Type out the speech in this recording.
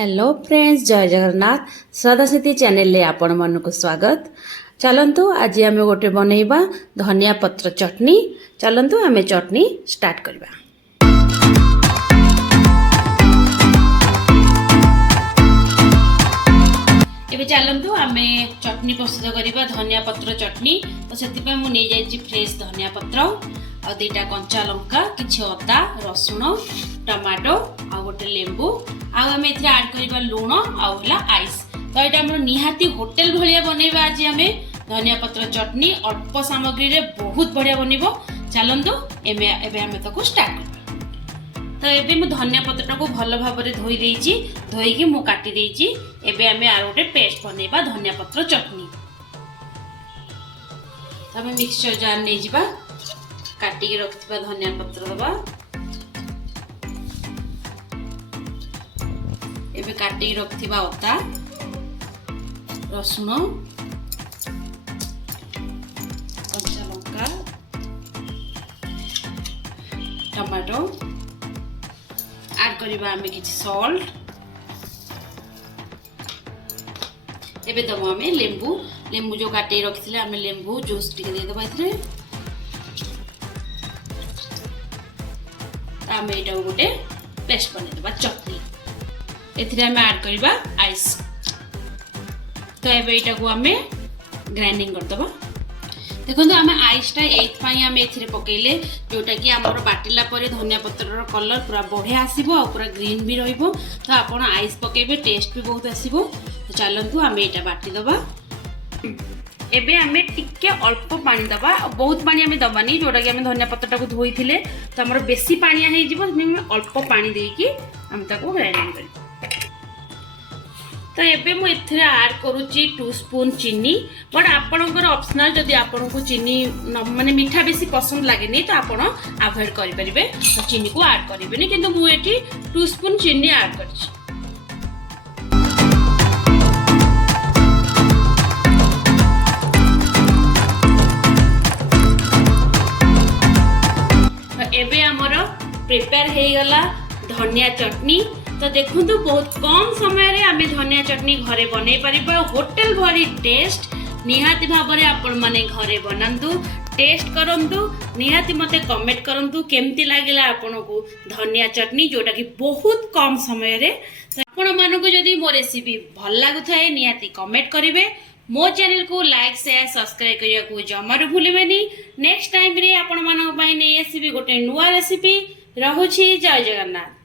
Hello friends, जय Jagannath. सदास्थिति channel रे आपण मानक स्वागत। चलंतु आज आम गोटे बनैबा धनिया पत्र चटनी। चलंतु आम चटनी स्टार्ट करबा। एबे चलंतु आम चटनी प्रस्तुत करबा धनिया पत्र चटनी। तो सेति पे मु नै जाइछि फ्रेश धनिया पत्र आ दुईटा कंचा लंका, किछि अदा, रसुण, टमाटो आ गोटे लेंबू आम ए ऐड करबा लूण आउला आइस। तो ये आम निहाती होटेल भाया बनैबा। आज आम धनिया पत्र चटनी अल्प सामग्री रे बहुत बढ़िया बनइबो। चलंतु एबे आम ताको स्टार्ट करबा। तो एबे मु धनिया पत्र को भल भाव में धोई देइछि, धोईकी मु काटी देइछि। एबे आम आर गोटे पेस्ट बनैबा धनिया पत्र चटनी। तो आम मिक्सचर जार नै जिबा, काटी रखिबा धनिया पत्र दबा। एबे काटी रखिबा अदा, रसुण, कंचा लंका, टमाटो ऐड करिबा। आमे किछि सॉल्ट। एबे दबो आमे लेंबू, लेंबू जो काटी रखिथिले आमे लेंबू जूस टिके दे दबा इथरे। आमे एटा गोटे पेस्ट बने दबा चटनी। एथिरे आमे ऐड करिबा आइस। तो एबे एटा को आमे ग्राइंडिंग कर दबा। देखो आम आइसटा एथपाई आम एथिरे पकेले, जोटा कि आमर बाटिला परे धनिया पत्रर कलर पूरा बढ़िया आसीबो आ पूरा ग्रीन भी रहिबो। तो आपण आइस पकेबे, टेस्ट भी बहुत आसीबो। तो चलंतु आम एटा बाटी दबा। एबे आमे टिके अल्प पानी दबा, बहुत पानी आमे दबानी, जोटा कि आमे धनिया पत्रटा को धोईथिले तो हमर बेसी पानी हे जिवो। अल्प पानी देकी हम ताको ग्राइंडिंग करी। तो एबे मु एथिरे ऐड करूची 2 स्पून चीनी। बट आपणकर ऑप्शनल, जदि आपनको चीनी माने मीठा बेसी पसंद लागेनी तो आपण अवॉइड करि परिबे, तो चीनी को ऐड करिबेनी। किंतु मु एठी 2 स्पून चीनी ऐड करछि। तो एबे हमर प्रिपेयर हे गला धनिया चटनी। तो देखु बहुत कम समय रे आमे धनिया चटनी घरे बनै परिबा। होटल भरी टेस्ट निहाती भाव में आपण माने घरे बनांतु, टेस्ट करंतु, निहाती मते कमेंट करंतु केमती लागिला आपनको धनिया चटनी, जोटा कि बहुत कम समय रे। आपण मानको जदि मो रेसिपी भल लागु थाए निहाती कमेंट करिवे। मो चैनल को लाइक शेयर सब्सक्राइब करिया को जमार भूलिबेनी। नेक्स्ट टाइम रे आपण मानको पई नै आसीबी गोटे नुवा रेसिपी। रहूछि, जय जगन्नाथ।